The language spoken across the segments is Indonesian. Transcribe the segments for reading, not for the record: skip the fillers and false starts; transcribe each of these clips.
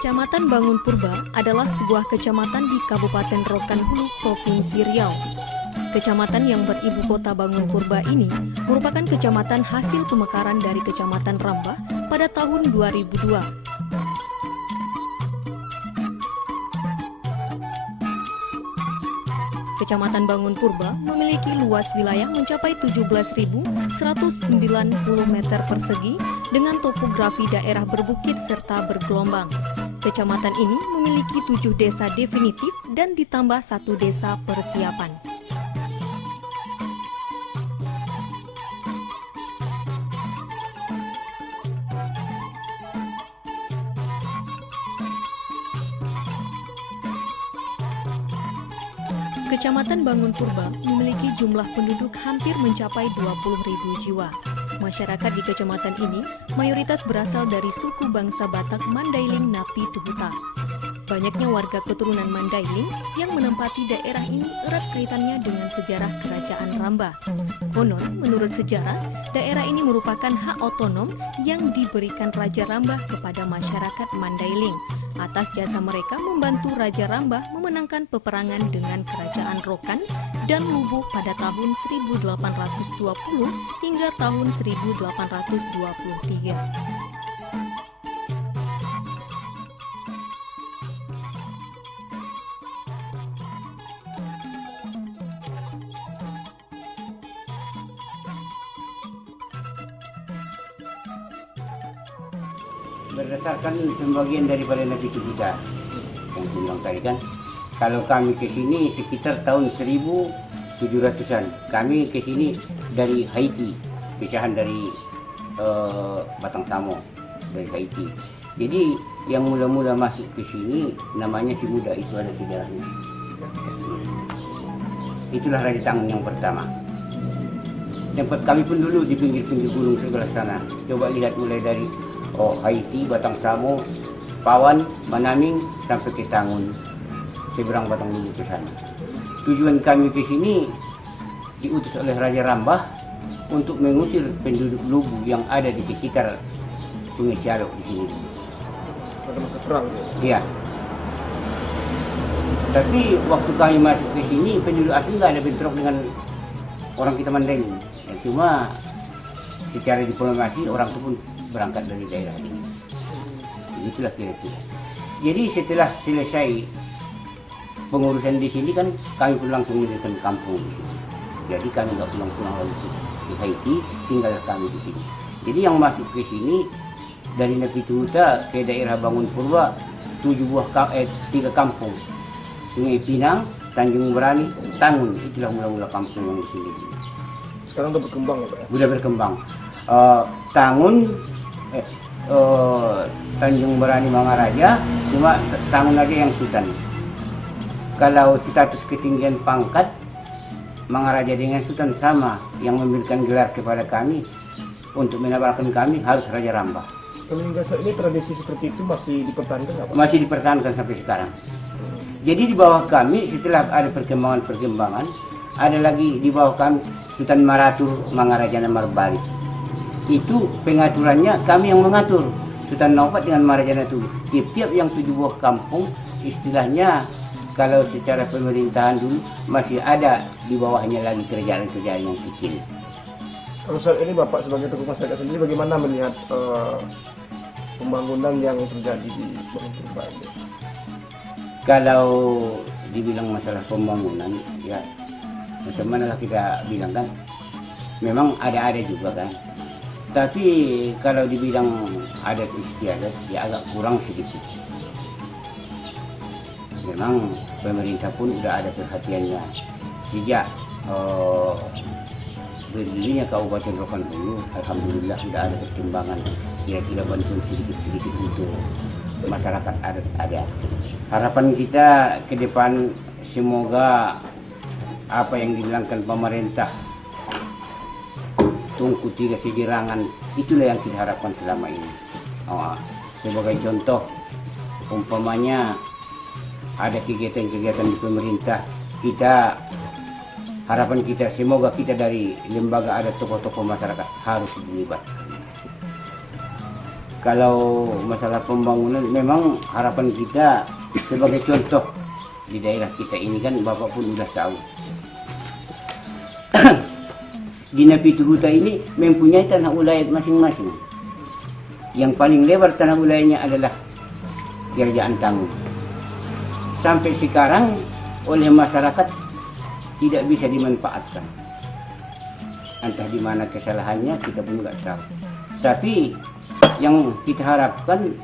Kecamatan Bangun Purba adalah sebuah kecamatan di Kabupaten Rokan Hulu, Provinsi Riau. Kecamatan yang beribu kota Bangun Purba ini merupakan kecamatan hasil pemekaran dari Kecamatan Rambah pada tahun 2002. Kecamatan Bangun Purba memiliki luas wilayah mencapai 17.190 meter persegi dengan topografi daerah berbukit serta bergelombang. Kecamatan ini memiliki 7 desa definitif dan ditambah 1 desa persiapan. Kecamatan Bangun Purba memiliki jumlah penduduk hampir mencapai 20.000 jiwa. Masyarakat di kecamatan ini mayoritas berasal dari suku bangsa Batak Mandailing Napi Tuhuta. Banyaknya warga keturunan Mandailing yang menempati daerah ini erat kaitannya dengan sejarah Kerajaan Rambah. Konon, menurut sejarah, daerah ini merupakan hak otonom yang diberikan Raja Rambah kepada masyarakat Mandailing atas jasa mereka membantu Raja Rambah memenangkan peperangan dengan Kerajaan Rokan dan Lubuh pada tahun 1820 hingga tahun 1823. Berdasarkan pembagian daripada Nabi kita yang bilang tadi kan, kalau kami ke sini sekitar tahun 1700-an. Kami ke sini dari Haiti, pecahan dari Batang Samo dari Haiti. Jadi yang mula-mula masuk ke sini namanya si Muda, itu ada sejarahnya. Itulah Raja Tangun yang pertama. Tempat kami pun dulu di pinggir-pinggir gunung sebelah sana. Coba lihat mulai dari Haiti, Batang Samo, Pawan, Manaming sampai ke Tangun, seberang Batang Lubu ke sana. Tujuan kami ke sini diutus oleh Raja Rambah untuk mengusir penduduk Lubu yang ada di sekitar Sungai Sialok di sini. Pada masa perang ya? Iya. Tapi waktu kami masuk ke sini, penduduk asli nggak ada bentrok dengan orang kita Mandailing. Ya, cuma secara diplomasi orang itu pun berangkat dari daerah ini. Itulah kira-kira. Jadi setelah selesai pengurusan di sini kan kami pun langsung mendirikan kampung di sini. Jadi kami nggak pulang-pulang lagi ke Haiti, tinggal kami di sini. Jadi yang masuk ke sini dari Napi Tuhuta ke daerah Bangun Purba 3 kampung. Sungai Pinang, Tanjung Berani, Tangun. Itulah mula-mula kampung yang di sini. Sekarang udah berkembang ya Pak ya? Sudah berkembang. Tangun, Tanjung Berani Mangaraja, cuma Tangun aja yang Sultan. Kalau status ketinggian pangkat, Mangaraja dengan Sultan sama, yang memberikan gelar kepada kami untuk menawarkan kami harus Raja Rambah. Kalau hingga saat ini tradisi seperti itu masih dipertahankan nggak Pak? Masih dipertahankan sampai sekarang. Jadi di bawah kami setelah ada perkembangan-perkembangan, ada lagi di bawah kami Sultan Maratur Mangaraja Marbaris. Itu pengaturannya kami yang mengatur. Sultan Naubat dengan Marajana itu tiap-tiap yang 7 buah kampung, istilahnya kalau secara pemerintahan dulu masih ada di bawahnya lagi kerajaan-kerajaan yang kecil. Kalau saat ini Bapak sebagai tokoh masyarakat sendiri bagaimana melihat pembangunan yang terjadi di Bangun Purba ini? Kalau dibilang masalah pembangunan, ya macam mana lah kita bilang kan, memang ada-ada juga kan. Tapi kalau dibilang adat istiadat, ya agak kurang sedikit. Memang pemerintah pun sudah ada perhatiannya. Sejak berdirinya Kabupaten Rokan Hulu, alhamdulillah sudah ada perkembangan. Kira-kira bantuan sedikit-sedikit untuk masyarakat adat ada. Harapan kita ke depan semoga apa yang dibilangkan pemerintah tungku 3 sejirangan, itulah yang kita harapkan selama ini. Sebagai contoh, umpamanya ada kegiatan-kegiatan di pemerintah, harapan kita semoga kita dari lembaga ada tokoh-tokoh masyarakat harus dilibatkan. Kalau masalah pembangunan memang harapan kita sebagai contoh di daerah kita ini kan Bapak pun sudah tahu. Di Napi Tuhuta ini mempunyai tanah ulayat masing-masing. Yang paling lebar tanah ulayatnya adalah Kerajaan Tanggung. Sampai sekarang oleh masyarakat tidak bisa dimanfaatkan. Entah di mana kesalahannya kita pun nggak tahu. Tapi yang kita harapkan,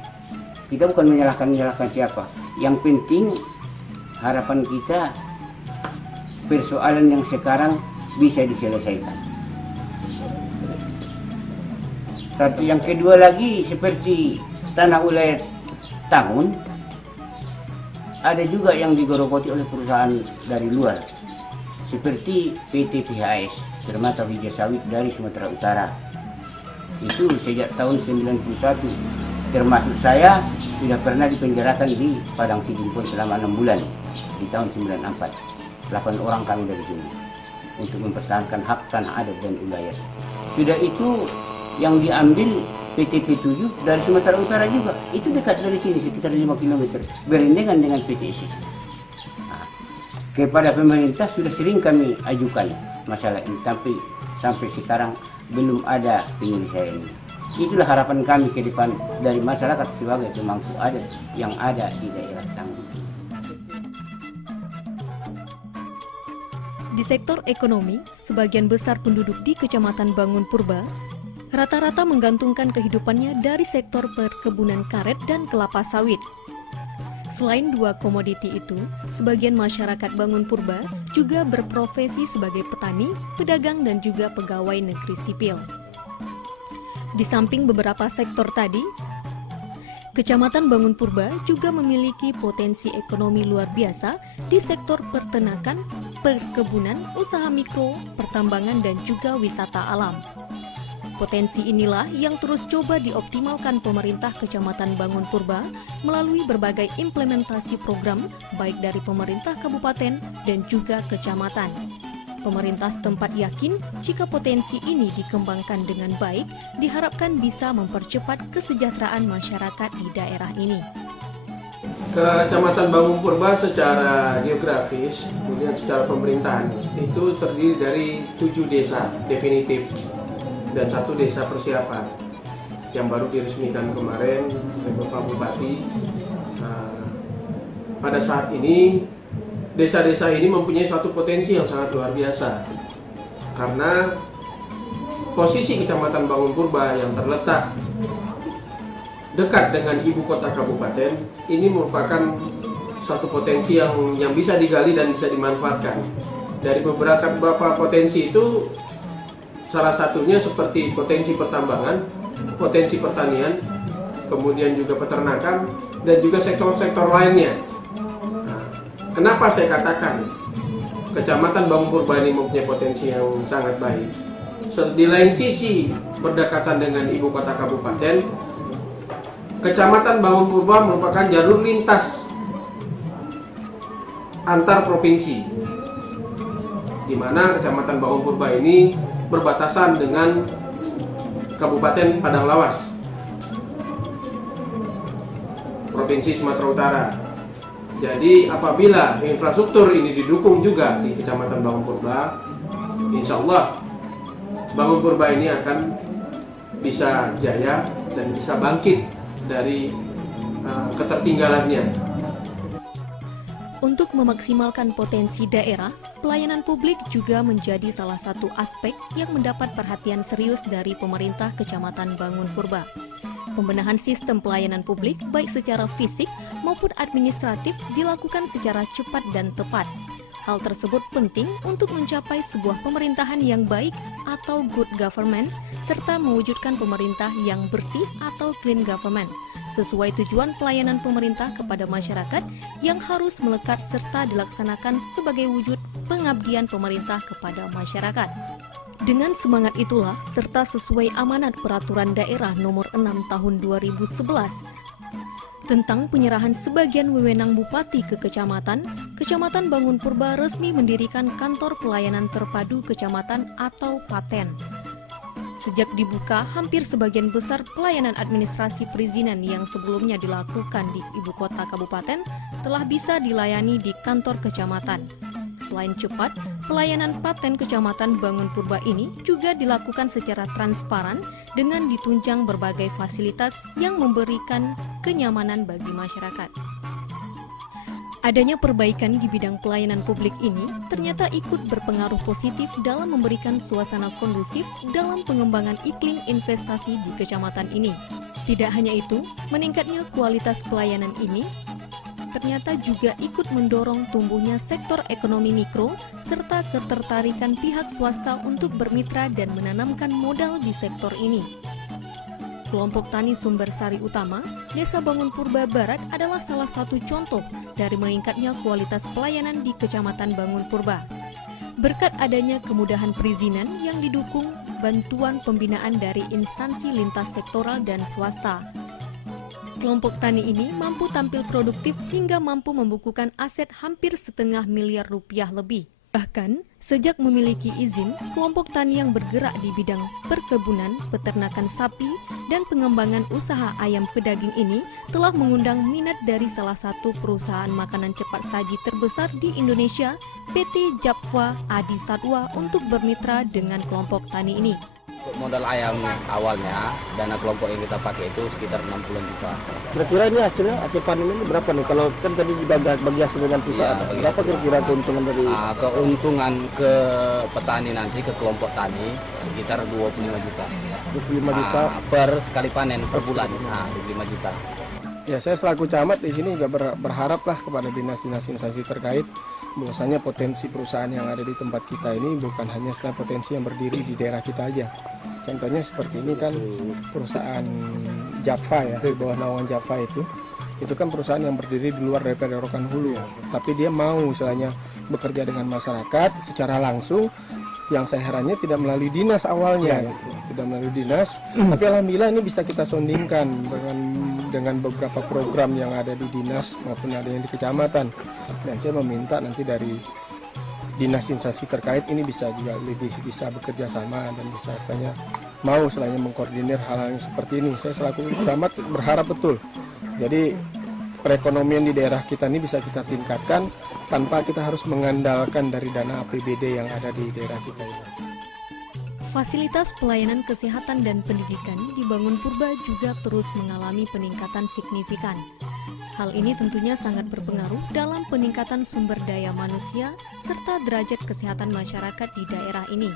kita bukan menyalahkan siapa. Yang penting harapan kita persoalan yang sekarang bisa diselesaikan. Satu, yang kedua lagi seperti tanah ulayat Tangun, ada juga yang digorokoti oleh perusahaan dari luar, seperti PT PHS Permata Wijaya Sawit dari Sumatera Utara. Itu sejak tahun 91, termasuk saya sudah pernah dipenjarakan di Padang Sidimpun selama 6 bulan di tahun 94. 8 orang kami dari sini untuk mempertahankan hak tanah adat dan ulayat. Sudah itu yang diambil PT P7 dari Sumatera Utara juga. Itu dekat dari sini sekitar 5 km berendengan dengan PTC. Kepada pemerintah sudah sering kami ajukan masalah ini, tapi sampai sekarang belum ada penyelesaian. Itulah harapan kami ke depan dari masyarakat sebagai pemangku adat yang ada di daerah Tanggung. Di sektor ekonomi, sebagian besar penduduk di Kecamatan Bangun Purba rata-rata menggantungkan kehidupannya dari sektor perkebunan karet dan kelapa sawit. Selain dua komoditi itu, sebagian masyarakat Bangun Purba juga berprofesi sebagai petani, pedagang, dan juga pegawai negeri sipil. Di samping beberapa sektor tadi, Kecamatan Bangun Purba juga memiliki potensi ekonomi luar biasa di sektor peternakan, perkebunan, usaha mikro, pertambangan, dan juga wisata alam. Potensi inilah yang terus coba dioptimalkan pemerintah Kecamatan Bangun Purba melalui berbagai implementasi program baik dari pemerintah kabupaten dan juga kecamatan. Pemerintah setempat yakin jika potensi ini dikembangkan dengan baik, diharapkan bisa mempercepat kesejahteraan masyarakat di daerah ini. Kecamatan Bangun Purba secara geografis, kemudian secara pemerintahan, itu terdiri dari 7 desa definitif dan 1 desa persiapan yang baru diresmikan kemarin oleh Bapak Bupati. Pada saat ini desa-desa ini mempunyai suatu potensi yang sangat luar biasa karena posisi Kecamatan Bangun Purba yang terletak dekat dengan ibu kota kabupaten ini merupakan suatu potensi yang bisa digali dan bisa dimanfaatkan. Dari beberapa potensi itu, salah satunya seperti potensi pertambangan, potensi pertanian, kemudian juga peternakan, dan juga sektor-sektor lainnya. Nah, kenapa saya katakan Kecamatan Bangun Purba ini mempunyai potensi yang sangat baik? Di lain sisi, berdekatan dengan ibu kota kabupaten, Kecamatan Bangun Purba merupakan jalur lintas antar provinsi, di mana Kecamatan Bangun Purba ini berbatasan dengan Kabupaten Padang Lawas, Provinsi Sumatera Utara. Jadi apabila infrastruktur ini didukung juga di Kecamatan Bangun Purba, insya Allah Bangun Purba ini akan bisa jaya dan bisa bangkit dari ketertinggalannya. Untuk memaksimalkan potensi daerah, pelayanan publik juga menjadi salah satu aspek yang mendapat perhatian serius dari pemerintah Kecamatan Bangun Purba. Pembenahan sistem pelayanan publik baik secara fisik maupun administratif dilakukan secara cepat dan tepat. Hal tersebut penting untuk mencapai sebuah pemerintahan yang baik atau good government, serta mewujudkan pemerintah yang bersih atau green government, sesuai tujuan pelayanan pemerintah kepada masyarakat yang harus melekat serta dilaksanakan sebagai wujud pengabdian pemerintah kepada masyarakat. Dengan semangat itulah, serta sesuai amanat Peraturan Daerah Nomor 6 Tahun 2011 tentang penyerahan sebagian wewenang bupati ke kecamatan, Kecamatan Bangun Purba resmi mendirikan Kantor Pelayanan Terpadu Kecamatan atau PATEN. Sejak dibuka, hampir sebagian besar pelayanan administrasi perizinan yang sebelumnya dilakukan di ibu kota kabupaten telah bisa dilayani di kantor kecamatan. Selain cepat, pelayanan paten Kecamatan Bangun Purba ini juga dilakukan secara transparan dengan ditunjang berbagai fasilitas yang memberikan kenyamanan bagi masyarakat. Adanya perbaikan di bidang pelayanan publik ini ternyata ikut berpengaruh positif dalam memberikan suasana kondusif dalam pengembangan iklim investasi di kecamatan ini. Tidak hanya itu, meningkatnya kualitas pelayanan ini ternyata juga ikut mendorong tumbuhnya sektor ekonomi mikro serta ketertarikan pihak swasta untuk bermitra dan menanamkan modal di sektor ini. Kelompok Tani Sumber Sari Utama, Desa Bangun Purba Barat adalah salah satu contoh dari meningkatnya kualitas pelayanan di Kecamatan Bangun Purba. Berkat adanya kemudahan perizinan yang didukung bantuan pembinaan dari instansi lintas sektoral dan swasta. Kelompok tani ini mampu tampil produktif hingga mampu membukukan aset hampir setengah miliar rupiah lebih. Bahkan, sejak memiliki izin, kelompok tani yang bergerak di bidang perkebunan, peternakan sapi, dan pengembangan usaha ayam pedaging ini telah mengundang minat dari salah satu perusahaan makanan cepat saji terbesar di Indonesia, PT Japfa Adi Satwa, untuk bermitra dengan kelompok tani ini. Untuk modal ayam awalnya, dana kelompok yang kita pakai itu sekitar 60 juta. Kira-kira ini hasil panen ini berapa nih? Kalau kan tadi bagi hasil dengan perusahaan, Iya, berapa kira-kira keuntungan dari? Keuntungan ke petani nanti, ke kelompok tani sekitar 25 juta. 25 juta Per sekali panen per bulan. 25 juta. Ya, saya selaku camat di sini juga berharap lah kepada dinas-dinas instansi terkait bahwasanya potensi perusahaan yang ada di tempat kita ini bukan hanya setelah potensi yang berdiri di daerah kita aja. Contohnya seperti ini kan perusahaan Japfa ya, di bawah naungan Japfa itu kan perusahaan yang berdiri di luar daripada Rokan Hulu. Tapi dia mau misalnya bekerja dengan masyarakat secara langsung, yang saya herannya tidak melalui dinas awalnya, tidak melalui dinas. Tapi alhamdulillah ini bisa kita sondingkan dengan beberapa program yang ada di dinas maupun ada yang di kecamatan. Dan saya meminta nanti dari dinas instansi terkait ini bisa juga lebih bisa bekerja sama dan bisa selain mengkoordinir hal-hal yang seperti ini. Saya selaku camat berharap betul. Jadi perekonomian di daerah kita ini bisa kita tingkatkan tanpa kita harus mengandalkan dari dana APBD yang ada di daerah kita ini. Fasilitas pelayanan kesehatan dan pendidikan di Bangun Purba juga terus mengalami peningkatan signifikan. Hal ini tentunya sangat berpengaruh dalam peningkatan sumber daya manusia serta derajat kesehatan masyarakat di daerah ini.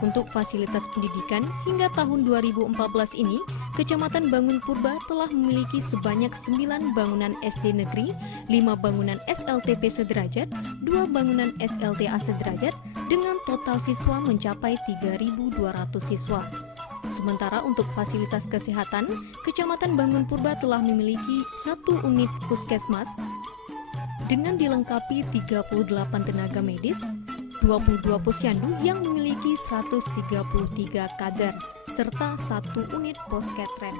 Untuk fasilitas pendidikan, hingga tahun 2014 ini, Kecamatan Bangun Purba telah memiliki sebanyak 9 bangunan SD negeri, 5 bangunan SLTP sederajat, 2 bangunan SLTA sederajat, dengan total siswa mencapai 3.200 siswa. Sementara untuk fasilitas kesehatan, Kecamatan Bangun Purba telah memiliki 1 unit puskesmas dengan dilengkapi 38 tenaga medis, 22 posyandu yang memiliki 133 kader, serta 1 unit posketren.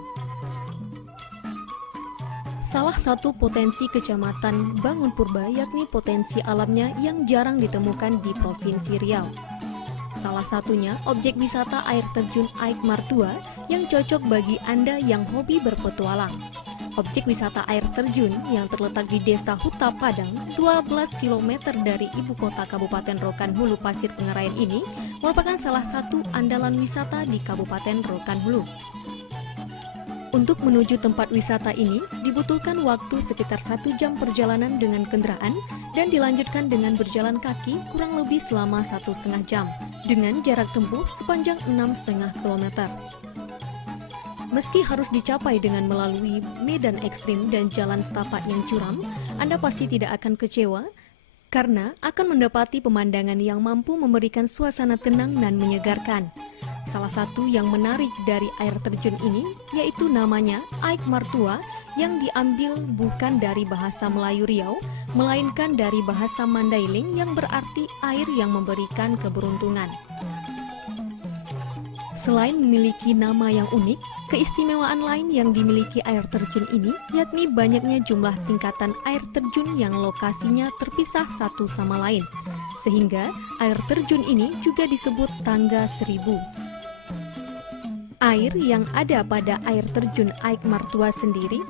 Salah satu potensi Kecamatan Bangun Purba yakni potensi alamnya yang jarang ditemukan di Provinsi Riau. Salah satunya objek wisata air terjun Aik Martua yang cocok bagi Anda yang hobi berpetualang. Objek wisata air terjun yang terletak di Desa Huta Padang, 12 km dari ibu kota Kabupaten Rokan Hulu Pasir Pengerayan ini merupakan salah satu andalan wisata di Kabupaten Rokan Hulu. Untuk menuju tempat wisata ini dibutuhkan waktu sekitar 1 jam perjalanan dengan kendaraan dan dilanjutkan dengan berjalan kaki kurang lebih selama 1,5 jam dengan jarak tempuh sepanjang 6,5 km. Meski harus dicapai dengan melalui medan ekstrim dan jalan setapak yang curam, Anda pasti tidak akan kecewa karena akan mendapati pemandangan yang mampu memberikan suasana tenang dan menyegarkan. Salah satu yang menarik dari air terjun ini yaitu namanya Aik Martua yang diambil bukan dari bahasa Melayu Riau, melainkan dari bahasa Mandailing yang berarti air yang memberikan keberuntungan. Selain memiliki nama yang unik, keistimewaan lain yang dimiliki air terjun ini yakni banyaknya jumlah tingkatan air terjun yang lokasinya terpisah satu sama lain, sehingga air terjun ini juga disebut Tangga Seribu. Air yang ada pada air terjun Aik Martua sendiri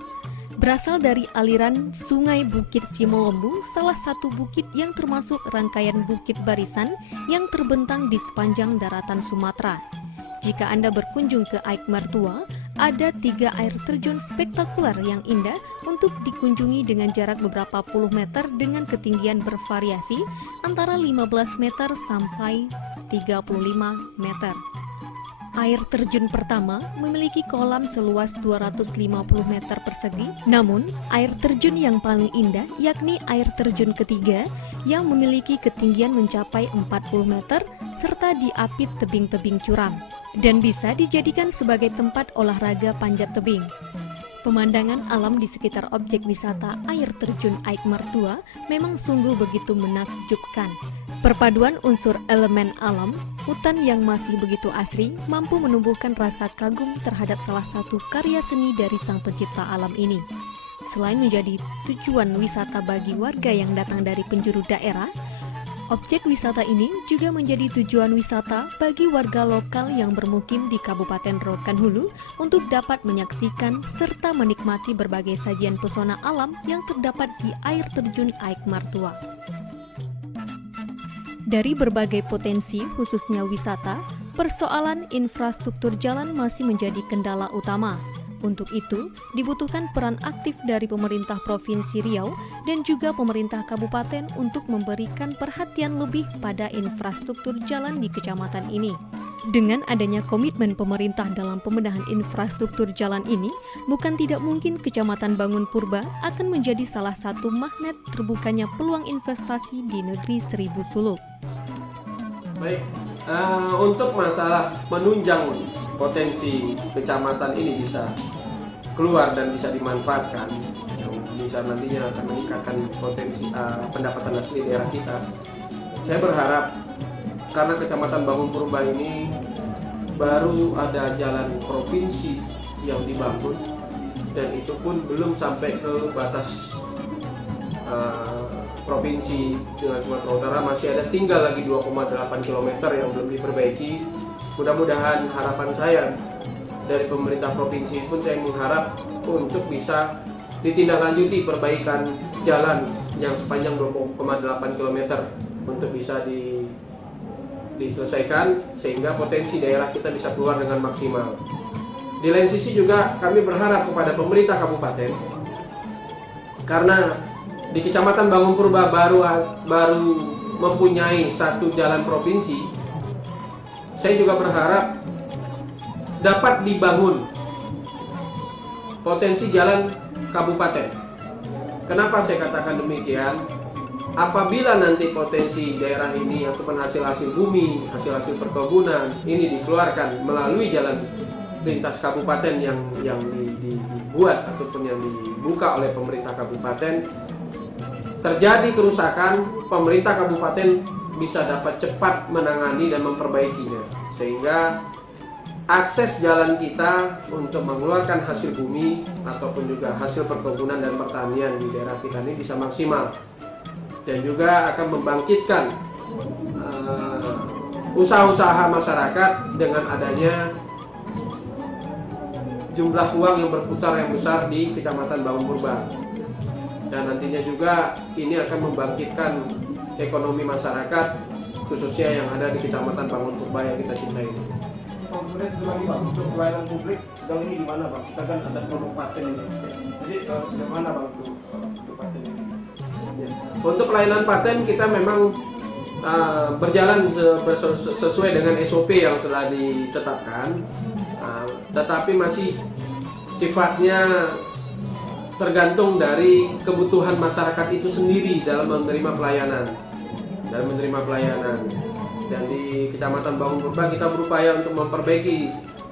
berasal dari aliran Sungai Bukit Simolombu, salah satu bukit yang termasuk rangkaian bukit barisan yang terbentang di sepanjang daratan Sumatera. Jika Anda berkunjung ke Aik Martua, ada 3 air terjun spektakuler yang indah untuk dikunjungi dengan jarak beberapa puluh meter dengan ketinggian bervariasi antara 15 meter sampai 35 meter. Air terjun pertama memiliki kolam seluas 250 meter persegi, namun air terjun yang paling indah yakni air terjun ketiga yang memiliki ketinggian mencapai 40 meter serta diapit tebing-tebing curam dan bisa dijadikan sebagai tempat olahraga panjat tebing. Pemandangan alam di sekitar objek wisata air terjun Aik Martua memang sungguh begitu menakjubkan. Perpaduan unsur elemen alam, hutan yang masih begitu asri, mampu menumbuhkan rasa kagum terhadap salah satu karya seni dari sang pencipta alam ini. Selain menjadi tujuan wisata bagi warga yang datang dari penjuru daerah, objek wisata ini juga menjadi tujuan wisata bagi warga lokal yang bermukim di Kabupaten Rokan Hulu untuk dapat menyaksikan serta menikmati berbagai sajian pesona alam yang terdapat di air terjun Aik Martua. Dari berbagai potensi, khususnya wisata, persoalan infrastruktur jalan masih menjadi kendala utama. Untuk itu, dibutuhkan peran aktif dari pemerintah Provinsi Riau dan juga pemerintah kabupaten untuk memberikan perhatian lebih pada infrastruktur jalan di kecamatan ini. Dengan adanya komitmen pemerintah dalam pembenahan infrastruktur jalan ini, bukan tidak mungkin Kecamatan Bangun Purba akan menjadi salah satu magnet terbukanya peluang investasi di negeri Seribu Suluk. Baik, untuk masalah menunjang potensi kecamatan ini bisa keluar dan bisa dimanfaatkan, yang bisa nantinya akan meningkatkan potensi pendapatan asli daerah kita. Saya berharap karena Kecamatan Bangun Purba ini baru ada jalan provinsi yang dibangun dan itu pun belum sampai ke batas provinsi dengan Sumatera Utara, masih ada tinggal lagi 2,8 km yang belum diperbaiki. Mudah-mudahan harapan saya dari pemerintah provinsi pun saya mengharap untuk bisa ditindaklanjuti perbaikan jalan yang sepanjang 2,8 km untuk bisa diselesaikan sehingga potensi daerah kita bisa keluar dengan maksimal. Di lain sisi juga kami berharap kepada pemerintah kabupaten, karena di Kecamatan Bangun Purba baru mempunyai satu jalan provinsi. Saya juga berharap dapat dibangun potensi jalan kabupaten. Kenapa saya katakan demikian? Apabila nanti potensi daerah ini ataupun hasil-hasil bumi, hasil-hasil perkebunan ini dikeluarkan melalui jalan lintas kabupaten yang dibuat ataupun yang dibuka oleh pemerintah kabupaten, terjadi kerusakan, pemerintah kabupaten bisa dapat cepat menangani dan memperbaikinya, sehingga akses jalan kita untuk mengeluarkan hasil bumi ataupun juga hasil perkebunan dan pertanian di daerah kita ini bisa maksimal, dan juga akan membangkitkan usaha-usaha masyarakat dengan adanya jumlah uang yang berputar yang besar di Kecamatan Bangun Purba. Dan nantinya juga ini akan membangkitkan ekonomi masyarakat khususnya yang ada di Kecamatan Bangun Purba yang kita cintai ini. Kemudian sebagai Bang, untuk pelayanan publik sejauh ini di mana Bang? Kita kan ada produk paten ini. Jadi sejauh mana Bang untuk paten ini? Ya. Untuk pelayanan paten kita memang berjalan sesuai dengan SOP yang telah ditetapkan, tetapi masih sifatnya tergantung dari kebutuhan masyarakat itu sendiri dalam menerima pelayanan. Dan di Kecamatan Bangun Purba kita berupaya untuk memperbaiki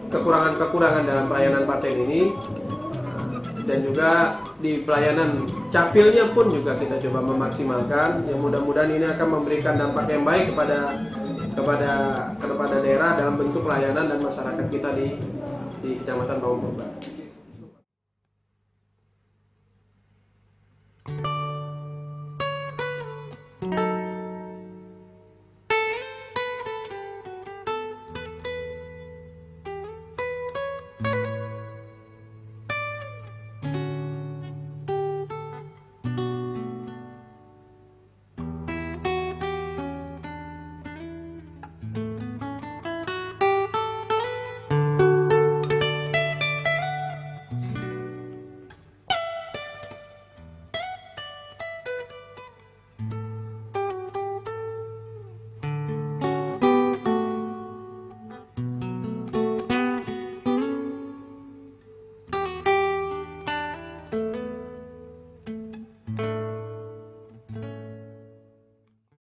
kekurangan-kekurangan dalam pelayanan paten ini, dan juga di pelayanan capilnya pun juga kita coba memaksimalkan. Yang mudah-mudahan ini akan memberikan dampak yang baik kepada daerah dalam bentuk pelayanan dan masyarakat kita di Kecamatan Bangun Purba.